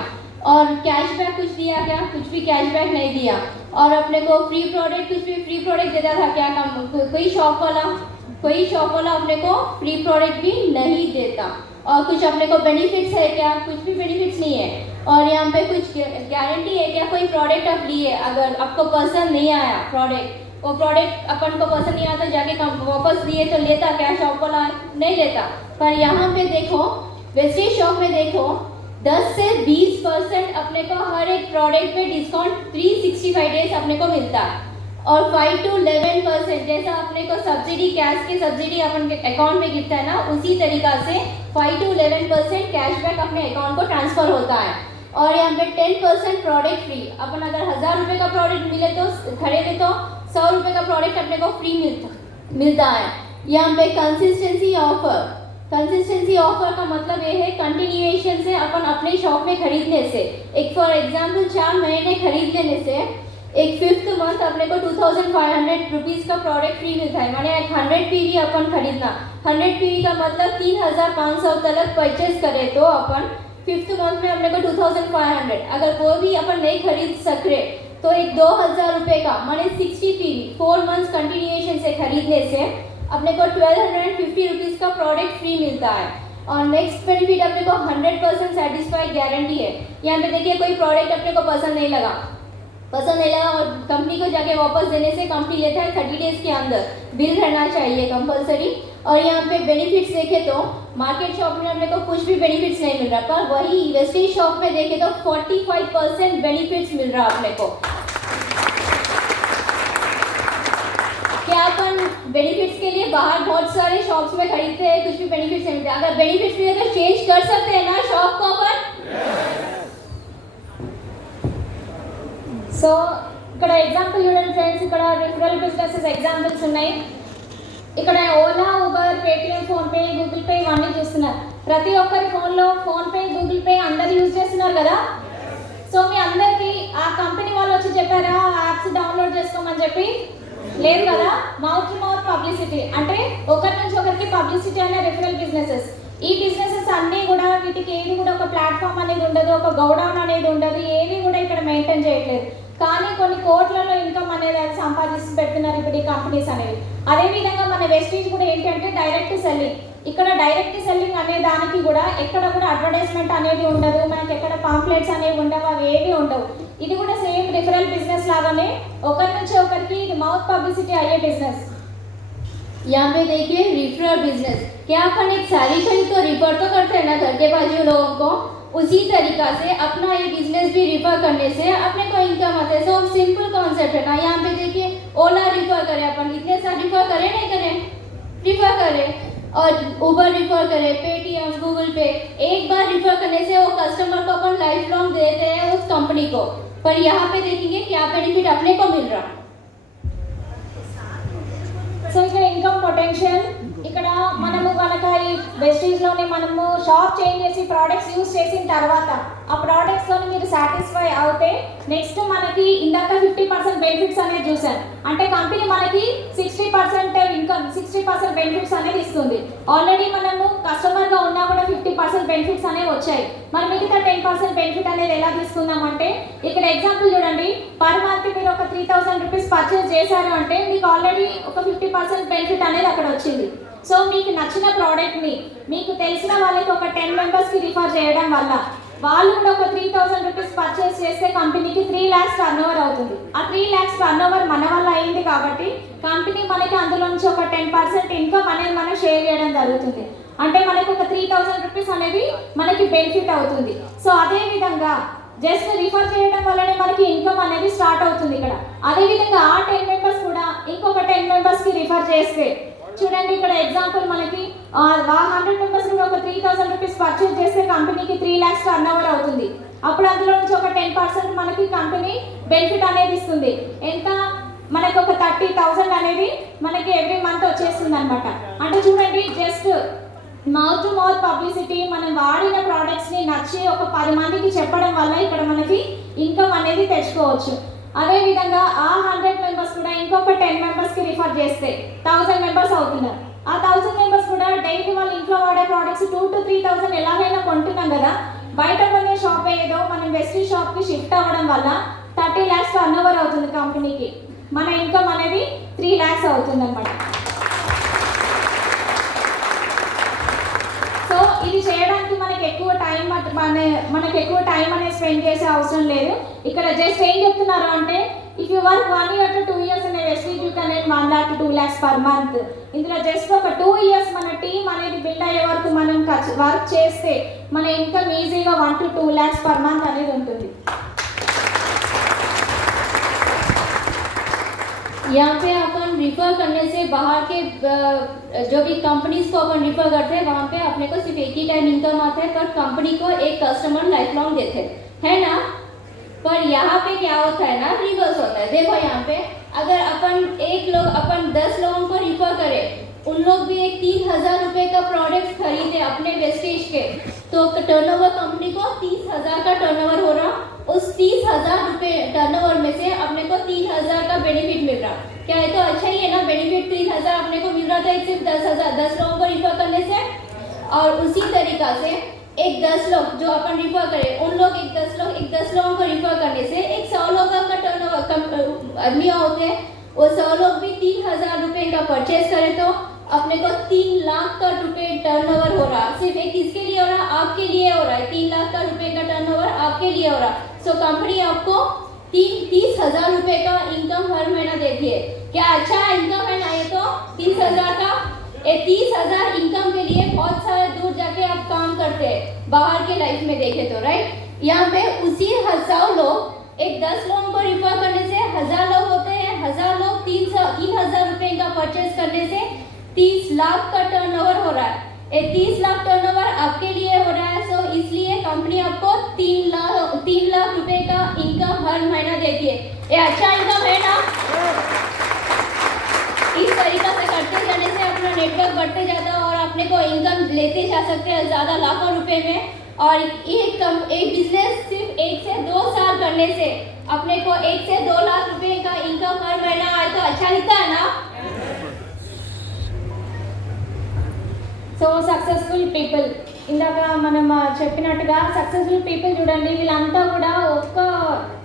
और कैशबैक कुछ दिया क्या? कुछ भी कैशबैक नहीं दिया. और अपने को फ्री प्रोडक्ट कुछ भी फ्री प्रोडक्ट देता था क्या? कोई शॉप वाला अपने को फ्री प्रोडक्ट भी नहीं देता. और कुछ अपने को बेनिफिट्स है क्या? कुछ भी बेनिफिट्स नहीं है. और यहाँ पे कुछ गारंटी है क्या? कोई प्रोडक्ट आप लिए, अगर आपको पसंद नहीं आया वो प्रोडक्ट अपन को पसंद नहीं आता, जाके वापस लिए तो लेता क्या? शॉप वाला नहीं लेता. पर यहाँ पे देखो वेस्टेज शॉप में देखो 10 से 20% अपने को हर एक प्रोडक्ट पे डिस्काउंट 365 डेज अपने को मिलता है. और 5 to 11% जैसा अपने को सब्सिडी कैश की सब्सिडी अपन के अकाउंट में गिरता है ना, उसी तरीका से 5 to 11% कैशबैक अपने अकाउंट को ट्रांसफ़र होता है. और यहाँ पे 10% प्रोडक्ट फ्री. अपन अगर 1000 रुपये का प्रोडक्ट मिले तो खरीदे तो 100 रुपये का प्रोडक्ट अपने को फ्री मिलता है. यहाँ पे कंसिस्टेंसी ऑफर का मतलब ये है कंटिन्यूएशन से अपन अपने शॉप में खरीदने से. एक फॉर एग्जांपल 4 महीने खरीद लेने से एक 5th मंथ अपने को 2500 रुपीज़ का प्रोडक्ट फ्री मिलता है. माने 100 PV अपन खरीदना, 100 PV का मतलब 3500 तक परचेज करे तो अपन 5th मंथ में अपने को 2500. अगर वो भी अपन नहीं खरीद सक रहे तो एक 2000 रुपये का माने 60 PV 4 मंथ्स कंटिन्यूएशन से खरीदने से अपने को 1250 रुपीज़ का प्रोडक्ट फ्री मिलता है. और नेक्स्ट बेनिफिट अपने को 100% सेटिस्फाइड गारंटी है. यहाँ पे देखिए कोई प्रोडक्ट अपने को पसंद नहीं लगा और कंपनी को जाके वापस देने से कंपनी लेता है 30 डेज के अंदर. बिल रहना चाहिए कंपलसरी. और यहाँ पे बेनिफिट्स देखे तो मार्केट शॉप में अपने को कुछ भी बेनिफिट्स नहीं मिल रहा, पर वही वेस्टेज शॉप में देखे तो 45% बेनिफिट्स मिल रहा अपने को. क्या अपन बेनिफिट्स के लिए बाहर बहुत सारे शॉप्स में खरीदते हैं, कुछ भी बेनिफिट्स नहीं मिलते. अगर बेनिफिट्स मिले तो चेंज कर सकते हैं ना शॉप को अपन. సో ఇక్కడ ఎగ్జాంపుల్ చూడండి ఫ్రెండ్స్, ఇక్కడ రిఫరల్ బిజినెసెస్ ఎగ్జాంపుల్స్ ఉన్నాయి. ఇక్కడ Ola, Uber, Paytm, PhonePe, Google pay ఇవన్నీ చూస్తున్నారు. ప్రతి ఒక్కరి ఫోన్లో ఫోన్పే, గూగుల్ పే అందరు యూజ్ చేస్తున్నారు కదా. సో మీ అందరికీ ఆ కంపెనీ వాళ్ళు వచ్చి చెప్పారా యాప్స్ డౌన్లోడ్ చేసుకోమని చెప్పి? లేదు కదా. మౌత్ టు మౌత్ పబ్లిసిటీ అంటే ఒకరి నుంచి ఒకరికి పబ్లిసిటీ అనే రిఫరల్ బిజినెసెస్. ఈ బిజినెసెస్ అన్నీ కూడా వీటికి ఏది కూడా ఒక ప్లాట్ఫామ్ అనేది ఉండదు, ఒక గోడౌన్ అనేది ఉండదు, ఏది కూడా ఇక్కడ మెయింటైన్ చేయట్లేదు. కానీ కొన్ని కోట్లలో ఇన్కమ్ అనేది అది సంపాదించి పెడుతున్నారు ఇప్పుడు ఈ కంపెనీస్ అనేవి. అదేవిధంగా మన వెస్టీజ్ కూడా ఏంటంటే డైరెక్ట్ సెల్లింగ్. ఇక్కడ డైరెక్ట్ సెల్లింగ్ అనే దానికి కూడా ఎక్కడ కూడా అడ్వర్టైజ్మెంట్ అనేది ఉండదు, మనకి ఎక్కడ పాంప్లెట్స్ అనేవి ఉండవు, అవి ఏవి ఉండవు. ఇది కూడా సేమ్ రిఫరల్ బిజినెస్ లాగానే ఒకరి నుంచి ఒకరికి ఇది మౌత్ పబ్లిసిటీ అయ్యే బిజినెస్. यहाँ पे देखिए रिफरल बिजनेस. क्या अपन एक साड़ी खरीद तो रिफर तो करते हैं ना घर के बाजू लोगों को, उसी तरीका से अपना ये बिजनेस भी रिफर करने से अपने को इनकम आता है. सो सिंपल कॉन्सेप्ट है ना. यहाँ पे देखिए ओला रिफर करें अपन, इतने सारे रिफर करें नहीं करें, रिफर करें. और उबर रिफर करें, पेटीएम, गूगल पे, एक बार रिफर करने से वो कस्टमर को अपन लाइफ लॉन्ग देते हैं उस कंपनी को. पर यहाँ पे देखेंगे क्या बेनिफिट अपने को मिल रहा. సో ఇక్కడ ఇన్కమ్ పొటెన్షియల్, ఇక్కడ మనము కనుక ఈ వెస్టీజ్లోనే మనము షాప్ చేంజ్ చేసి ప్రోడక్ట్స్ యూజ్ చేసిన తర్వాత ఆ ప్రోడక్ట్స్తో మీరు సాటిస్ఫై అవుతే నెక్స్ట్ మనకి ఇందాక 50% బెనిఫిట్స్ అనేది చూసాను. అంటే కంపెనీ మనకి 60% ఇన్కమ్ 60% బెనిఫిట్స్ అనేది ఇస్తుంది. ఆల్రెడీ మనము కస్టమర్గా ఉన్నా కూడా 50% బెనిఫిట్స్ అనేవి వచ్చాయి. మరి మిగతా 10% బెనిఫిట్ అనేది ఎలా తీసుకుందామంటే ఇక్కడ ఎగ్జాంపుల్ చూడండి. పర్ మంత్ మీరు ఒక 3000 రూపీస్ పర్చేస్ చేశారు అంటే మీకు ఆల్రెడీ ఒక 50% బెనిఫిట్ అనేది అక్కడ వచ్చింది. సో మీకు నచ్చిన ప్రోడక్ట్ని మీకు తెలిసిన వాళ్ళకి ఒక 10 మెంబర్స్కి రిఫర్ చేయడం వల్ల వాళ్ళు కూడా ఒక 3000 రూపీస్ పర్చేస్ చేస్తే కంపెనీకి 3 lakhs టర్న్ ఓవర్ అవుతుంది. ఆ 3 lakhs టర్న్ ఓవర్ మన వల్ల అయింది కాబట్టి కంపెనీ మనకి అందులో నుంచి ఒక 10% ఇన్కమ్ అనేది మనం షేర్ చేయడం జరుగుతుంది. అంటే మనకి ఒక 3000 రూపీస్ అనేది మనకి బెనిఫిట్ అవుతుంది. సో అదేవిధంగా జస్ట్ రిఫర్ చేయడం వల్లనే మనకి ఇన్కమ్ అనేది స్టార్ట్ అవుతుంది ఇక్కడ. అదేవిధంగా ఆ 10 మెంబర్స్ కూడా ఇంకొక 10 మెంబర్స్కి రిఫర్ చేస్తే చూడండి ఇక్కడ ఎగ్జాంపుల్ మనకి 100 మెంబర్స్ కూడా ఒక 3000 రూపీస్ పర్చేస్ చేస్తే కంపెనీకి 3 lakhs టర్న్ ఓవర్ అవుతుంది. అప్పుడు అందులో నుంచి ఒక 10% మనకి కంపెనీ బెనిఫిట్ అనేది ఇస్తుంది. ఎంత మనకి ఒక 30,000 అనేది మనకి ఎవ్రీ మంత్ వచ్చేస్తుంది అనమాట. అంటే చూడండి, just mouth to mouth publicity, మనం వాడిన ప్రోడక్ట్స్ని నచ్చి ఒక 10 మందికి చెప్పడం వల్ల ఇక్కడ మనకి ఇన్కమ్ అనేది తెచ్చుకోవచ్చు. అదేవిధంగా ఆ 100 మెంబర్స్ కూడా ఇంకొక 10 మెంబర్స్కి రిఫర్ చేస్తే 1000 మెంబర్స్ అవుతున్నారు. ఆ 1000 మెంబర్స్ కూడా డైలీ వాళ్ళ ఇంట్లో వాడే ప్రోడక్ట్స్ 2 to 3,000 ఎలాగైనా కొంటున్నాం కదా. బయట కొనే షాప్ ఏదో మనం వెస్ట్రీ షాప్కి షిఫ్ట్ అవ్వడం వల్ల 30 lakhs టర్నోవర్ అవుతుంది కంపెనీకి. మన ఇన్కమ్ అనేది 3 lakhs అవుతుంది అనమాట. సో ఇది చేయడానికి మనకి ఎక్కువ టైం అనేది స్పెండ్ చేసే అవసరం లేదు. ఇక్కడ జస్ట్ ఏం చెప్తున్నారు అంటే, if you work 1 year to 2 years అనే Vestige you can earn 1 lakh to 2 lakhs per month. ఇందులో జస్ట్ ఒక 2 years మన టీం అనేది బిల్డ్ అయ్యే వరకు మనం వర్క్ చేస్తే మన ఇన్కమ్ ఈజీగా 1 to 2 lakhs per month అనేది ఉంటుంది. यहाँ पे अपन रिफ़र करने से बाहर के जो भी कंपनीज को अपन रिफ़र करते हैं वहाँ पे अपने को सिर्फ एक ही टाइम इनकम आता है, पर कंपनी को एक कस्टमर लाइफ लॉन्ग देते हैं, है ना. पर यहाँ पे क्या होता है ना, रिवर्स होता है. देखो यहाँ पे अगर अपन 10 लोगों को रिफ़र करें, उन लोग भी एक 3,000 रुपये का प्रोडक्ट खरीदे अपने वेस्टेज के, तो टर्नओवर कंपनी को 30,000 का टर्नओवर हो रहा. उस 30,000 रुपये टर्नओवर में से अपने को 3,000 का बेनिफिट मिल रहा. क्या है, तो अच्छा ही है ना. बेनिफिट 3,000 अपने को मिल रहा था एक सिर्फ 10 लोगों को रिफ़र करने से. और उसी तरीक़ा से एक 10 लोग जो अपन रिफ़र करें, उन लोग एक 10 लोगों को रिफ़र करने से एक 100 लोगों का टर्नओवर आदमी होते हैं, वो 100 लोग भी 3,000 रुपये का परचेज करें तो अपने को 3 लाख का रुपये टर्नओवर हो रहा. सिर्फ एक किसके लिए हो रहा, आपके लिए हो रहा है. 3 लाख का रुपये का टर्नओवर आपके लिए हो रहा. सो कंपनी आपको 30,000 रुपये का इनकम हर महीना देती है. क्या अच्छा इनकम है ना ये. तो 30,000 का 30,000 इनकम के लिए बहुत सारे दूर जाके आप काम करते हैं बाहर के लाइफ में देखे तो, राइट. यहाँ पे उसी 1,000 लोग एक 10 लोगों को रिफ़र करने से 1,000 लोग होते हैं. 1,000 लोग 3,000 रुपये का परचेज करने से 30 लाख का टर्नओवर हो रहा है. ये 30 लाख टर्नओवर आपके लिए हो रहा है. सो इसलिए कंपनी आपको 3 लाख रुपए का इनकम हर महीना देती है. ये अच्छा इनकम है ना. इस तरीका से करते जाने से अपना नेटवर्क बढ़ते जाता है और अपने को इनकम लेते जा सकते हैं ज़्यादा लाखों रुपए में. और एक बिजनेस सिर्फ 1 से 2 साल करने से अपने को 1 से 2 लाख रुपए का इनकम हर महीना आए तो अच्छा दिखता है ना. సో సక్సెస్ఫుల్ పీపుల్, ఇందాక మనం చెప్పినట్టుగా సక్సెస్ఫుల్ పీపుల్ చూడండి, వీళ్ళంతా కూడా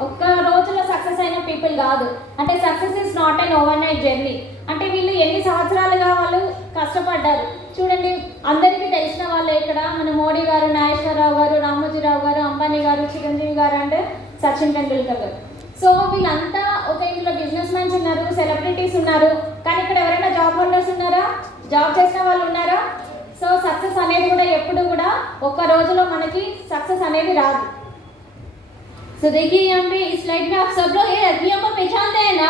ఒక్క రోజులో సక్సెస్ అయిన పీపుల్ కాదు. అంటే success is not an over night journey. అంటే వీళ్ళు ఎన్ని సంవత్సరాలుగా వాళ్ళు కష్టపడ్డారు చూడండి. అందరికీ తెలిసిన వాళ్ళే ఇక్కడ మన మోడీ గారు, నాగేశ్వరరావు గారు, రామోజీరావు గారు, అంబానీ గారు, చిరంజీవి గారు అండ్ సచిన్ టెండూల్కర్ గారు. సో వీళ్ళంతా ఒక ఇందులో బిజినెస్ మ్యాన్స్ ఉన్నారు, సెలబ్రిటీస్ ఉన్నారు, కానీ ఇక్కడ ఎవరైనా జాబ్ హోల్డర్స్ ఉన్నారా, జాబ్ చేసిన వాళ్ళు ఉన్నారా? సో సక్సెస్ అనేది కూడా ఎప్పుడు కూడా ఒక్క రోజులో మనకి సక్సెస్ అనేది రాదు. So देखिए यहाँ पे इस स्लाइड में आप सब लोग ये आदमियों को पहचानते हैं ना,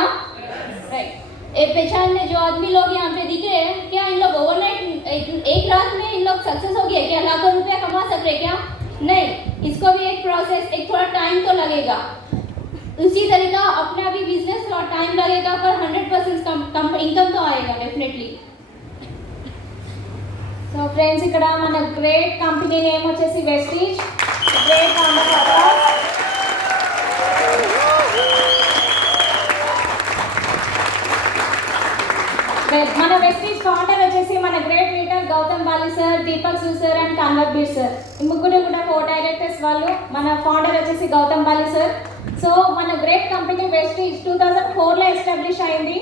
राइट. ये पहचानने जो आदमी लोग यहाँ पे दिखे हैं, क्या इन लोग ओवरनाइट एक रात में इन लोग सक्सेस हो गए क्या, लाखों रुपया कमा सक रहे क्या? नहीं, इसको भी एक प्रोसेस, एक थोड़ा टाइम तो लगेगा. उसी तरीका अपना भी बिजनेस थोड़ा टाइम लगेगा, पर 100% इनकम तो आएगा डेफिनेटली. సో ఫ్రెండ్స్, ఇక్కడ మన గ్రేట్ కంపెనీ నేమ్ వచ్చేసి వెస్టీజ్. గ్రేట్ మన వెస్టీజ్ ఫౌండర్ వచ్చేసి మన great leader Gautam Bali sir, Deepak Sood sir and Kanwar Bir sir. ఈ ముగ్గురు కూడా కో డైరెక్టర్స్ వాళ్ళు. మన ఫౌండర్ వచ్చేసి గౌతమ్ బాలి సార్. సో మన గ్రేట్ కంపెనీ వెస్టీజ్ 2004లో ఎస్టాబ్లిష్ అయింది.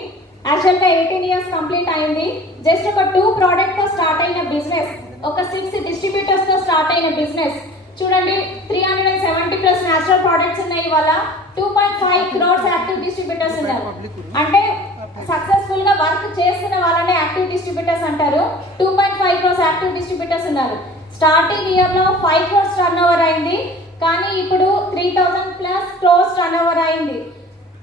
యాక్చువల్గా 18 years కంప్లీట్ అయింది. జస్ట్ ఒక 2 ప్రోడక్ట్తో స్టార్ట్ అయిన బిజినెస్, ఒక 6 డిస్ట్రిబ్యూటర్స్తో స్టార్ట్ అయిన బిజినెస్. చూడండి, 370+ న్యాచురల్ ప్రోడక్ట్స్ ఉన్నాయి. ఇవాళ 2.5 crores యాక్టివ్ డిస్ట్రిబ్యూటర్స్ ఉన్నారు. అంటే సక్సెస్ఫుల్గా వర్క్ చేస్తున్న వాళ్ళనే యాక్టివ్ డిస్ట్రిబ్యూటర్స్ అంటారు. 2.5 crores యాక్టివ్ డిస్ట్రిబ్యూటర్స్ ఉన్నారు. స్టార్టింగ్ ఇయర్లో 5 crores టర్నోవర్ అయింది, కానీ ఇప్పుడు 3,000+ crores టర్నోవర్ అయింది.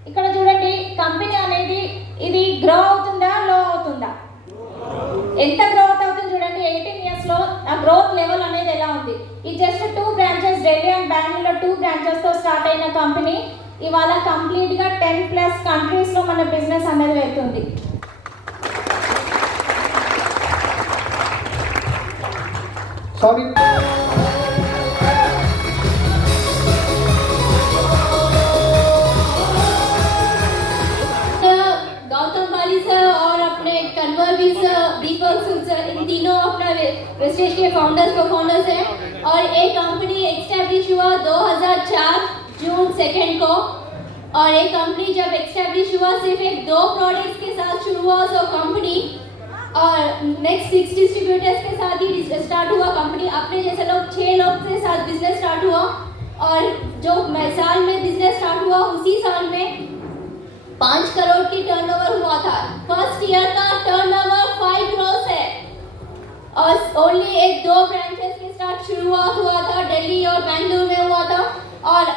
ఇక్కడ చూడండి, కంపెనీ అనేది ఇది గ్రో అవుతుందా, లో అవుతుందా? ఎంత గ్రోత్ అవుతుంది చూడండి. 18 yearsలో ఆ గ్రోత్ లెవెల్ అనేది ఎలా ఉంది. ఇది జస్ట్ 2 branches, ఢిల్లీ అండ్ బెంగళూరులో 2 branchesతో స్టార్ట్ అయిన కంపెనీ ఇవాళ కంప్లీట్గా 10+ కంట్రీస్లో మన బిజినెస్ అనేది వెళ్తుంది. Sorry. गौतम पाली सर और अपने कन्वर भी सर, दीपक सर, इन तीनों अपना वेस्टेज के फाउंडर्स हैं और एक कंपनी एक्स्टैब्लिश हुआ 2004 जून 2 को और एक कंपनी जब एक्स्टैब्लिश हुआ सिर्फ एक 2 प्रोडक्ट्स के साथ शुरू हुआ सो कंपनी और नेक्स्ट 6 डिस्ट्रीब्यूटर्स के साथ ही स्टार्ट हुआ कंपनी. अपने जैसे लोग 6 लोग के साथ बिजनेस स्टार्ट हुआ और जो साल में बिजनेस स्टार्ट हुआ उसी साल में 5 करोड़ की टर्नओवर हुआ था. फर्स्ट ईयर का टर्नओवर 5 करोड़ है और ओनली एक 2 ब्रांचेस के साथ शुरुआत हुआ था दिल्ली